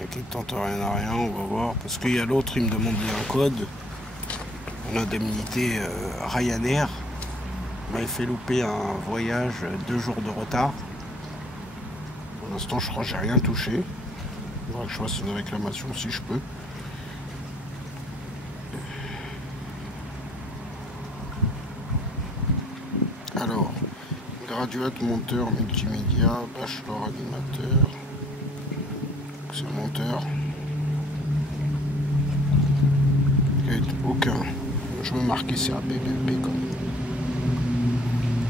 Et qui tente rien à rien, on va voir. Parce qu'il y a l'autre, il me demandait un code. Une indemnité Ryanair. Il m'a fait louper un voyage 2 jours de retard. Pour l'instant, je crois que j'ai rien touché. Il faudra que je fasse une réclamation si je peux. Alors, graduate monteur multimédia, bachelor animateur. C'est monteur. Aucun. Je veux marquer CAPBP comme.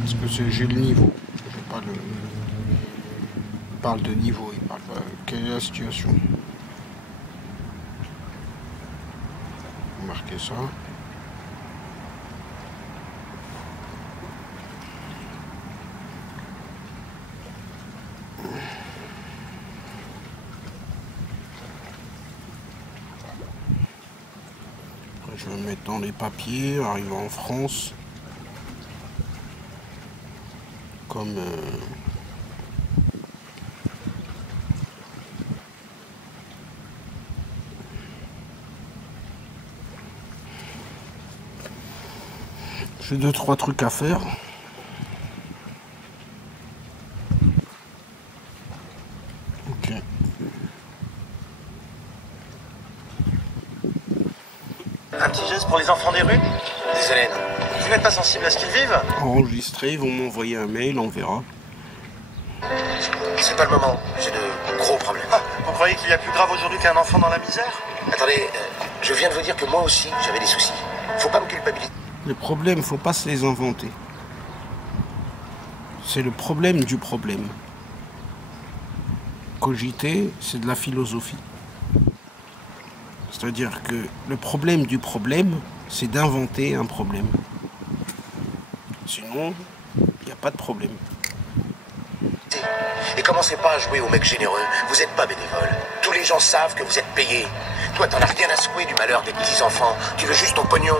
Parce que j'ai le niveau. J'ai pas le. Il parle de niveau, il parle pas. Quelle est la situation? On va marquer ça. Je vais me mettre dans les papiers, arriver en France, comme j'ai 2-3 trucs à faire. Ok. Un petit geste pour les enfants des rues? Désolé, non. Vous n'êtes pas sensible à ce qu'ils vivent? Enregistré, ils vont m'envoyer un mail, on verra. C'est pas le moment, j'ai de gros problèmes. Ah, vous croyez qu'il y a plus grave aujourd'hui qu'un enfant dans la misère? Attendez, je viens de vous dire que moi aussi, j'avais des soucis. Faut pas me culpabiliser. Les problèmes, faut pas se les inventer. C'est le problème du problème. Cogiter, c'est de la philosophie. C'est-à-dire que le problème du problème, c'est d'inventer un problème. Sinon, il n'y a pas de problème. Et commencez pas à jouer au mec généreux. Vous n'êtes pas bénévole. Tous les gens savent que vous êtes payé. Toi, t'en as rien à secouer du malheur des petits-enfants. Tu veux juste ton pognon.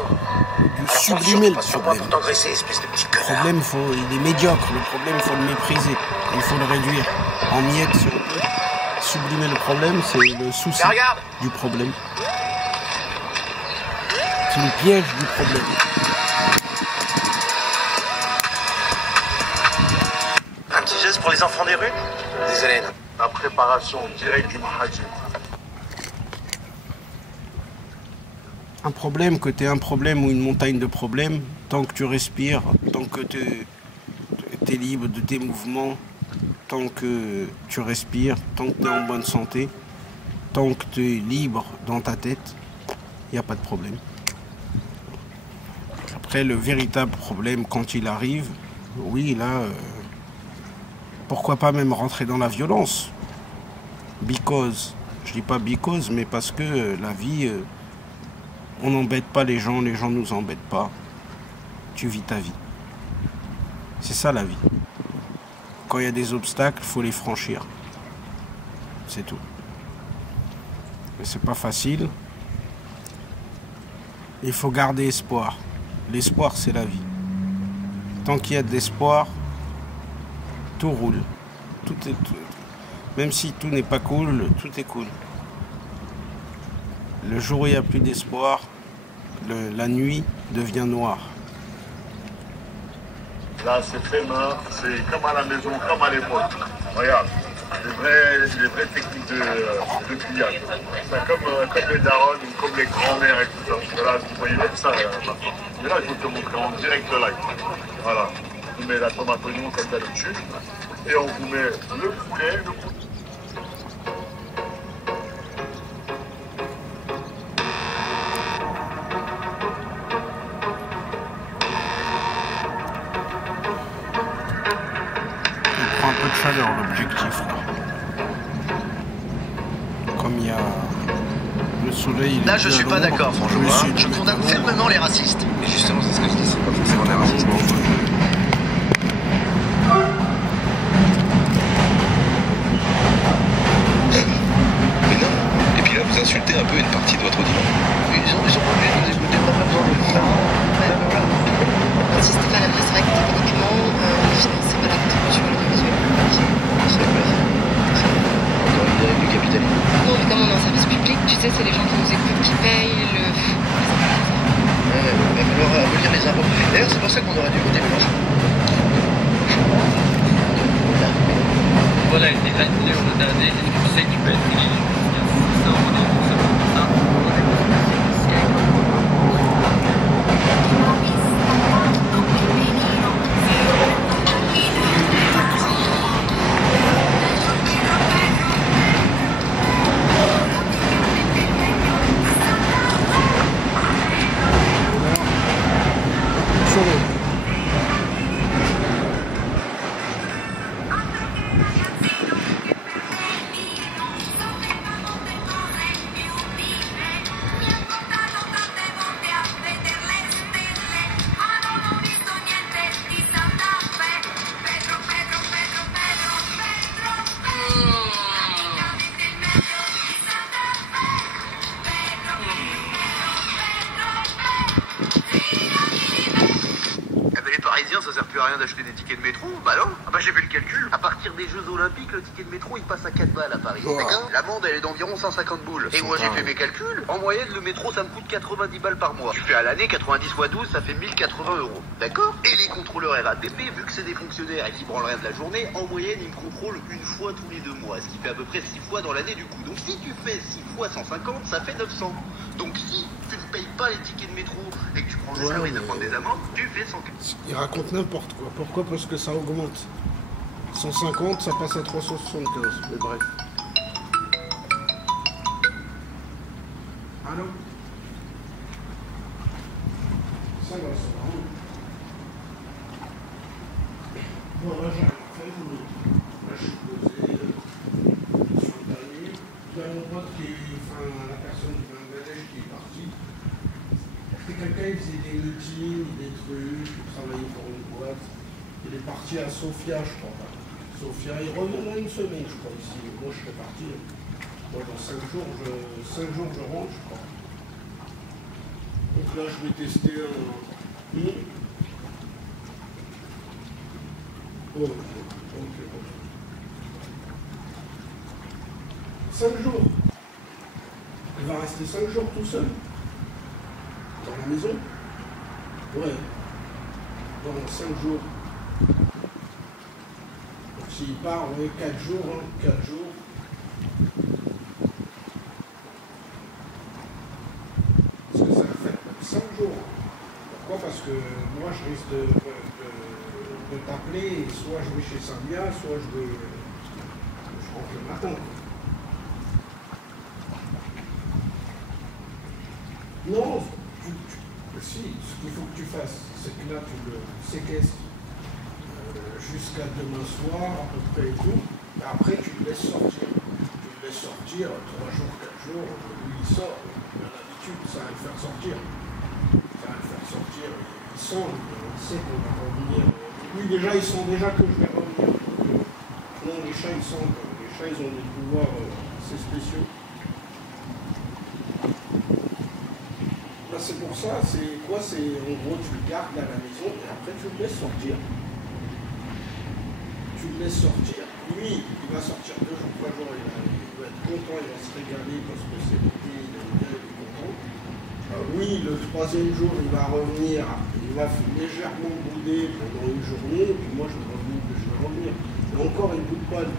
Sublimer le problème. Pour t'engraisser, espèce de petit connard. Le problème, il est médiocre. Le problème, il faut le mépriser. Il faut le réduire en miettes si on peut. Sublimer le problème, c'est le souci du problème. C'est le piège du problème. Un petit geste pour les enfants des rues? Désolé, non. La préparation directe du Mahajir. Un problème, que tu aies un problème ou une montagne de problèmes, tant que tu respires, tant que tu es libre de tes mouvements, tant que tu respires, tant que tu es en bonne santé, tant que tu es libre dans ta tête, il n'y a pas de problème. Après, le véritable problème, quand il arrive, oui, là, pourquoi pas même rentrer dans la violence? Because, je dis pas because, mais parce que la vie, on n'embête pas les gens nous embêtent pas. Tu vis ta vie. C'est ça la vie. Quand il y a des obstacles, il faut les franchir. C'est tout. Mais c'est pas facile. Il faut garder espoir. L'espoir, c'est la vie. Tant qu'il y a de l'espoir, tout roule. Même si tout n'est pas cool, tout est cool. Le jour où il n'y a plus d'espoir, la nuit devient noire. Là, c'est fait main, c'est comme à la maison, comme à l'époque. Regarde, les vraies techniques de pliage. C'est comme les darons, comme les grands-mères et tout ça. Là, vous voyez même ça. Mais là, je vais te montrer en direct live. Voilà. On met la tomate oignon comme d'habitude. Et on vous met le poulet, le poulet. Un peu de chaleur l'objectif là. Comme il y a le soleil. Là, je suis pas d'accord, franchement. Je condamne fermement les racistes. Mais justement, c'est ce que je dis, c'est pas forcément les racistes. Mais non. Et puis là, vous insultez un peu une partie de votre audience. Ils ont pas obligé de nous écouter, pas besoin de le faire. Raciste, c'est pas la presse recte techniquement, c'est pas la contribution à l'audiovisuel. C'est quoi ça? Encore une dérive du capitalisme. Non, mais comme on sais, c'est les gens qui nous écoutent qui payent le... Il va falloir abolir les impôts. D'ailleurs, c'est pour ça qu'on aurait dû voter Mélenchon. Voilà, il est annulé au dernier. Est-ce que tu sais que tu peux être payé? Ça, on est pour ça. Ça sert plus à rien d'acheter des tickets de métro. Bah non. Ah bah j'ai fait le calcul. À partir des Jeux Olympiques, le ticket de métro il passe à 4 balles à Paris. D'accord. L'amende elle est d'environ 150 boules. Et moi j'ai fait mes calculs. En moyenne le métro ça me coûte 90 balles par mois. Tu fais à l'année 90 x 12 ça fait 1080 euros. D'accord. Et les contrôleurs RATP, vu que c'est des fonctionnaires et qui branlent rien de la journée, en moyenne ils me contrôlent une fois tous les 2 mois. Ce qui fait à peu près 6 fois dans l'année du coup. Donc si tu fais 6 fois 150 ça fait 900. Donc si tu ne payes pas les tickets de métro et que tu prends juste le risque de prendre des amendes, tu fais 100. Il raconte n'importe quoi. Pourquoi? Parce que ça augmente. 150, ça passe à 375. Mais bref. Allô? Ça va, ça va. Bon, là, j'ai rien fait. Là, je suis posé sur le dernier. Il y a mon pote qui est... Enfin, la personne du Bangladesh qui est partie. Quelqu'un qui faisait des meetings, des trucs, qui travaillait pour une boîte. Il est parti à Sofia, je crois. Sofia, il revient dans une semaine, je crois, ici. Moi, je serais parti. Moi, dans 5 jours, je rentre, je crois. Donc là, je vais tester un... Oh, ok. 5 jours. Il va rester 5 jours tout seul. Dans la maison? Ouais. Pendant 5 jours. Donc s'il part, ouais, 4 jours, hein, 4 jours. Parce que ça fait 5 jours. Pourquoi? Parce que moi je risque de t'appeler, et soit je vais chez Samia, soit je rentre le matin. Non, si, ce qu'il faut que tu fasses, c'est que là, tu le séquestres jusqu'à demain soir, à peu près et tout, et après, tu le laisses sortir. Tu le laisses sortir 3 jours, 4 jours, lui, il sort. Il a l'habitude, ça va le faire sortir. Ça va le faire sortir. Il sent, il sait qu'on va revenir. Lui, déjà, il sent déjà que je vais revenir. Non, les chats, ils sentent. Les chats, ils ont des pouvoirs assez spéciaux. C'est pour ça, c'est quoi? C'est en gros, tu le gardes à la maison et après tu le laisses sortir. Tu le laisses sortir. Lui, il va sortir 2 jours, 3 jours, il va être content, il va se régaler parce que c'est l'été, il aime bien, il est content. Oui, le 3e jour, il va revenir, il va légèrement bouder pendant une journée, et puis moi je vais revenir. Mais encore, il ne boude pas, lui.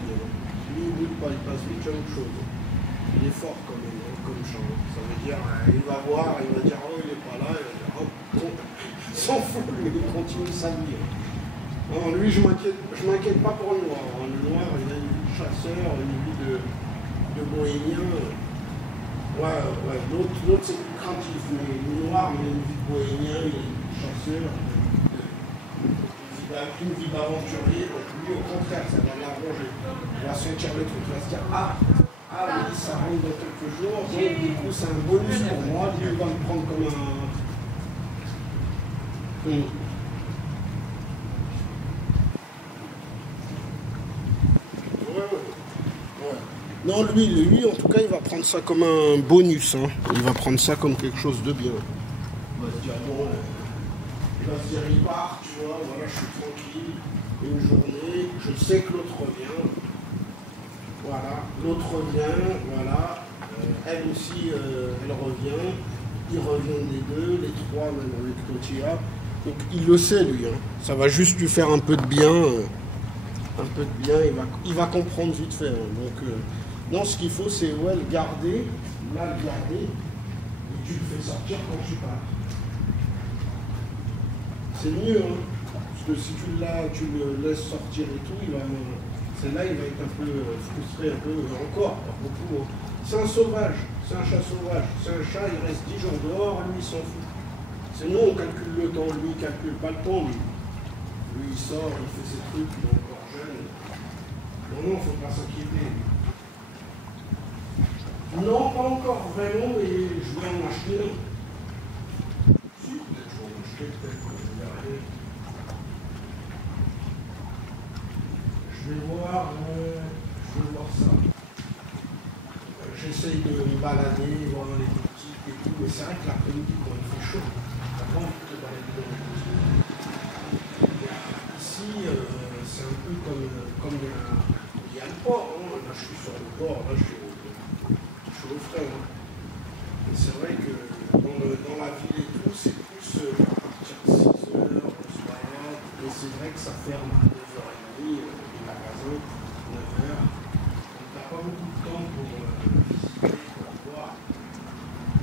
Lui, il ne boude pas, il passe vite à autre chose. Il est fort quand même, comme chant. Ça veut dire, il va voir, il va dire, oh, il n'est pas là, il va dire, oh, bon, il s'en fout, mais il continue sa vie. Non, lui, je m'inquiète pas pour le noir. Le noir, il a une vie de chasseur, une vie de bohémien. Ouais, l'autre c'est plus craintif, mais le noir, il a une vie de bohémien, il a une vie de chasseur, une vie d'aventurier. Donc lui, au contraire, ça va l'arranger. Il va sentir le truc, il va se dire, ah oui, ça rentre dans quelques jours, donc du coup c'est un bonus pour moi, lui il va me prendre comme un... Ouais. Non, lui, en tout cas, il va prendre ça comme un bonus, hein. Il va prendre ça comme quelque chose de bien. Il va se dire, bon, il va se dire, il part, tu vois, voilà, je suis tranquille, une journée, je sais que l'autre revient. Voilà, l'autre revient, voilà, elle aussi, elle revient. Ils reviennent les deux, les trois, même avec Totia. Donc il le sait, lui. Hein. Ça va juste lui faire un peu de bien. Il va comprendre vite fait. Hein. Donc, non, ce qu'il faut, c'est ouais, le garder, là, le garder, et tu le fais sortir quand tu pars. C'est mieux, hein. Parce que si tu le laisses sortir et tout, celle-là, il va être un peu frustré, un peu encore, pas beaucoup. Hein. C'est un sauvage, c'est un chat sauvage. C'est un chat, il reste 10 jours dehors, lui, il s'en fout. C'est nous, on calcule le temps, lui, il ne calcule pas le temps, lui. Lui, il sort, il fait ses trucs, il est encore jeune. Non, il ne faut pas s'inquiéter. Non, pas encore vraiment, mais je vais en acheter un. Si, peut-être je vais en acheter, peut-être que je vais arriver. Je vais voir ça. J'essaye de me balader, voir les boutiques et tout, mais c'est vrai que l'après-midi, quand il fait chaud, t'as pas envie de te balader dans les boutiques. Ici, c'est un peu comme il y a le port. Hein. Là, je suis sur le port, là, je suis au frais. Hein. Et c'est vrai que dans la ville et tout, c'est plus à partir de 6 heures, le soir, et c'est vrai que ça ferme à 9h30, les magasins, 9h. Donc, t'as pas beaucoup de temps pour visiter, pour voir.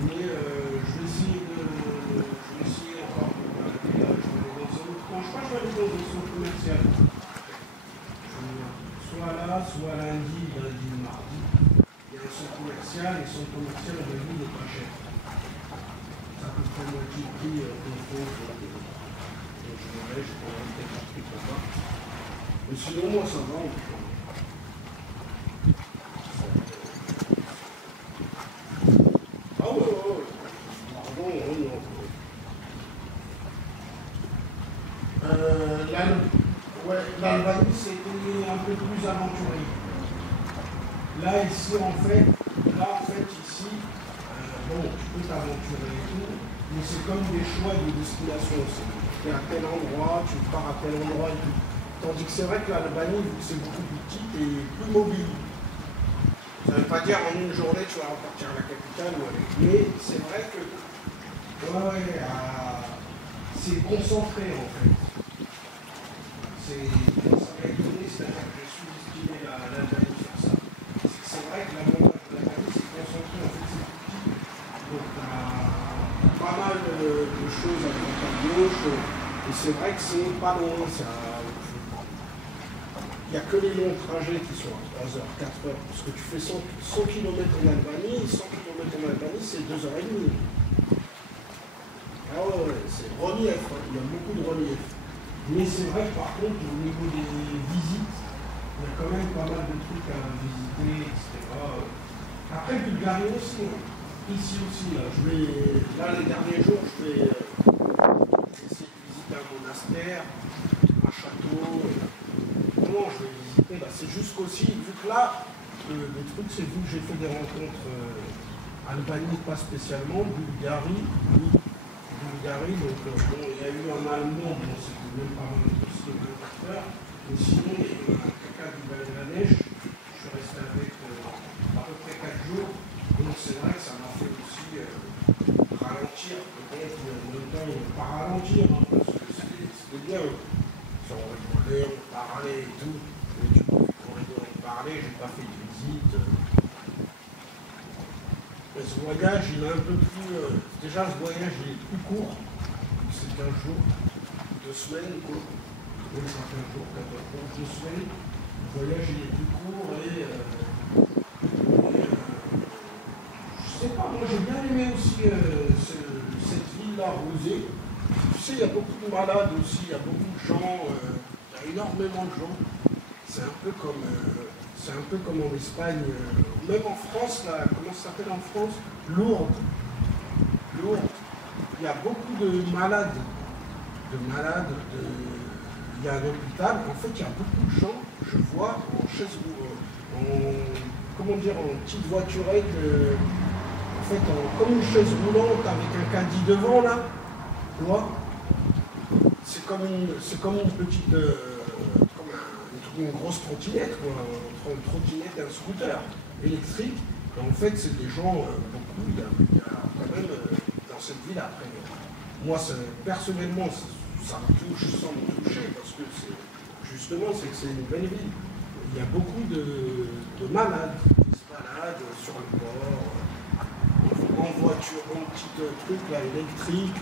Mais je vais essayer encore de balader là, je vais aller dans un autre coin. Je crois que je vais aller dans un centre commercial. Soit là, soit lundi, mardi. Il y a un centre commercial, et le centre commercial, on va dire, il n'est pas cher. Ça peut prendre moitié de prix qu'on trouve. Donc je verrai, je pourrais peut-être un truc là-bas. Mais sinon, moi, ça va. Ah ouais. Pardon, non. L'Albanie, c'était un peu plus aventuré. Là, ici, en fait, ici, bon, tu peux t'aventurer et tout, mais c'est comme des choix de destination aussi. Tu es à tel endroit, tu pars à tel endroit et tout. Tandis que c'est vrai que l'Albanie, vu que c'est beaucoup plus petit, et plus mobile. Ça ne veut pas dire en une journée tu vas repartir à la capitale, mais c'est vrai que c'est concentré en fait. C'est c'est-à-dire que j'ai sous-estimé l'Albanie sur ça. C'est vrai que l'avantage de l'Albanie, c'est concentré en fait, c'est tout petit. Donc tu as pas mal de choses à droite à gauche, et c'est vrai que c'est pas loin. Il n'y a que les longs trajets qui sont à 3 heures, 4 heures, parce que tu fais 100 km en Albanie, 100 km en Albanie, c'est 2h30. Ah ouais, c'est relief, hein. Il y a beaucoup de relief. Mais c'est vrai que par contre, au niveau des visites, il y a quand même pas mal de trucs à visiter, etc. Après, Bulgarie aussi, hein. Ici aussi, là, les derniers jours, je vais essayer de visiter un monastère, un château. Comment je vais visiter là, c'est jusqu'aussi, vu que là, le truc, c'est vu que j'ai fait des rencontres Albanie, pas spécialement, Bulgarie, donc bon, il y a eu un Allemand, bon, c'était même pas un facteur, mais sinon, il y a eu quelqu'un du Bangladesh, je suis resté avec à peu près 4 jours, donc c'est vrai que ça m'a fait aussi ralentir, peut-être, en même temps, pas ralentir, hein, parce que c'était bien. On rigolait, on parlait et tout. Mais du coup, on rigolait, on parlait, j'ai pas fait de visite. Mais ce voyage, il est un peu plus. Déjà, ce voyage, il est plus court. C'est 15 jours, 2 semaines, quoi. Oui, ça fait 15 jours, 14 jours, 2 semaines. Le voyage, il est plus court et. Je sais pas, moi, j'ai bien aimé aussi cette ville-là, Rosé. Tu sais, il y a beaucoup de malades aussi, il y a beaucoup de gens, il y a énormément de gens. C'est un peu comme en Espagne, même en France, là, comment ça s'appelle en France? Lourdes. Il y a beaucoup de malades. Il y a un hôpital. En fait, il y a beaucoup de gens, je vois, en chaise en petite voiturette, en fait, comme une chaise roulante avec un caddie devant, là. Tu vois, c'est comme une petite, une grosse trottinette, quoi, entre une trottinette et un scooter électrique. En fait, c'est des gens, beaucoup, il y a quand même dans cette ville après. Moi, personnellement, ça me touche sans me toucher, parce que justement, c'est que c'est une belle ville. Il y a beaucoup de malades qui se baladent sur le port, en voiture, en petit truc là, électrique,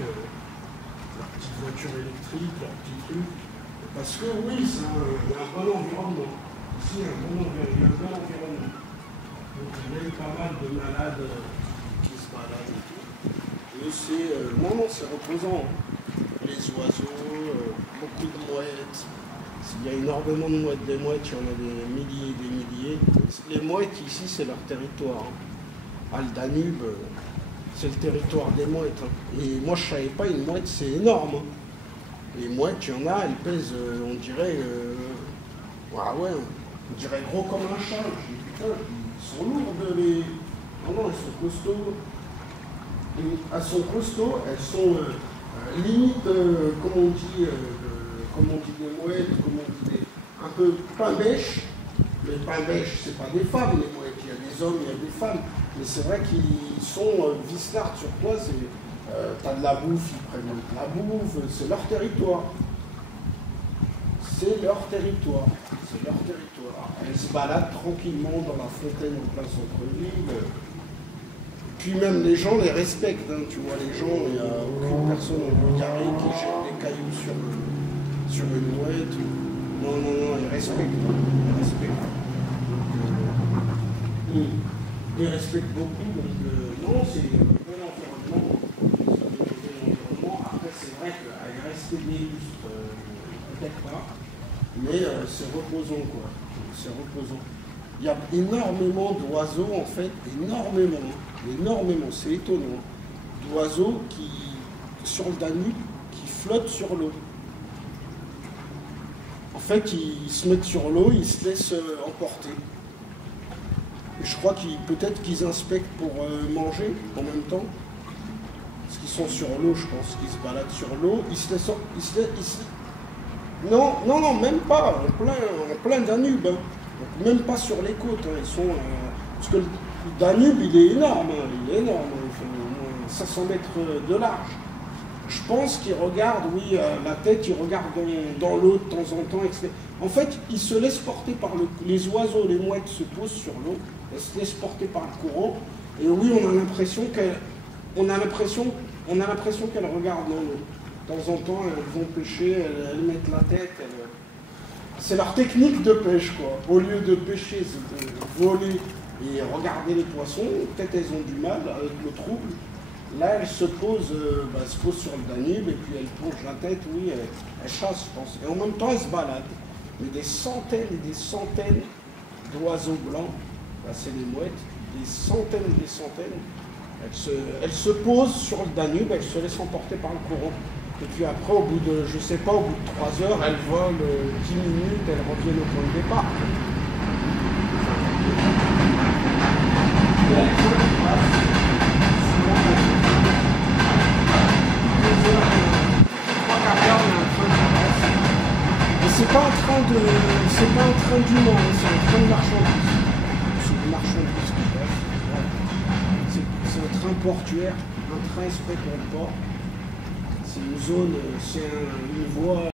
leur petite voiture électrique, leur petit truc. Parce que oui, c'est un bon environnement. Ici, il y a un bon environnement. Donc il y a pas mal de malades qui se baladent et tout. Mais c'est non, c'est reposant. Les oiseaux, beaucoup de mouettes. Il y a énormément de mouettes. Des mouettes, il y en a des milliers et des milliers. Les mouettes ici, c'est leur territoire. Le Danube, c'est le territoire des mouettes. Et moi, je ne savais pas, une mouette, c'est énorme. Les mouettes, il y en a, elles pèsent, on dirait, on dirait gros comme un chat. Je dis, putain, ils sont lourdes, les... Non, elles sont costauds. Elles sont costauds, elles sont limite, comme on dit des mouettes, comme on dit un peu pain-bêche. Mais pain-bêche, c'est pas des femmes, les mouettes. Il y a des hommes, il y a des femmes. Mais c'est vrai qu'ils sont vislards sur toi. T'as de la bouffe, ils prennent de la bouffe. C'est leur territoire. C'est leur territoire. C'est leur territoire. Elles se baladent tranquillement dans la fontaine en plein centre-ville. Puis même les gens les respectent. Hein. Tu vois, les gens, il n'y a aucune personne en Bulgarie qui jette des cailloux sur une mouette. Non, ils respectent. Ils respectent. Ils respectent beaucoup. Donc, non, c'est un bon environnement. Après, c'est vrai qu'à y rester des lustres, peut-être pas. Mais c'est reposant, quoi. C'est reposant. Il y a énormément d'oiseaux, en fait, énormément, c'est étonnant, d'oiseaux qui, sur le Danube, qui flottent sur l'eau. En fait, ils se mettent sur l'eau, ils se laissent emporter. Et je crois peut-être qu'ils inspectent pour manger en même temps. Parce qu'ils sont sur l'eau, je pense qu'ils se baladent sur l'eau. Non, même pas, en plein Danube. Hein. Donc, même pas sur les côtes. Hein. Ils sont, parce que le Danube, il est énorme. Hein. Il fait au moins 500 mètres de large. Je pense qu'ils regardent, la tête, ils regardent dans l'eau de temps en temps, etc. En fait, ils se laissent porter par les oiseaux, les mouettes se posent sur l'eau, elles se laissent porter par le courant. Et oui, on a l'impression qu'elles regardent dans l'eau. De temps en temps, elles vont pêcher, elles mettent la tête. C'est leur technique de pêche, quoi. Au lieu de pêcher, c'est de voler et regarder les poissons. Peut-être elles ont du mal avec le trouble. Là, elles se posent sur le Danube et puis elles plongent la tête, elles chassent, je pense. Et en même temps, elles se baladent. Mais des centaines et des centaines d'oiseaux blancs, c'est les mouettes, des centaines et des centaines. Elles se posent sur le Danube, elles se laissent emporter par le courant. Et puis après, au bout de 3 heures, elles volent 10 minutes, elles reviennent au point de départ. C'est pas un train d'humain, c'est un train de marchandises. C'est une marchandise qui passe. C'est un train portuaire, un train exprès pour le port. C'est une zone, c'est une voie.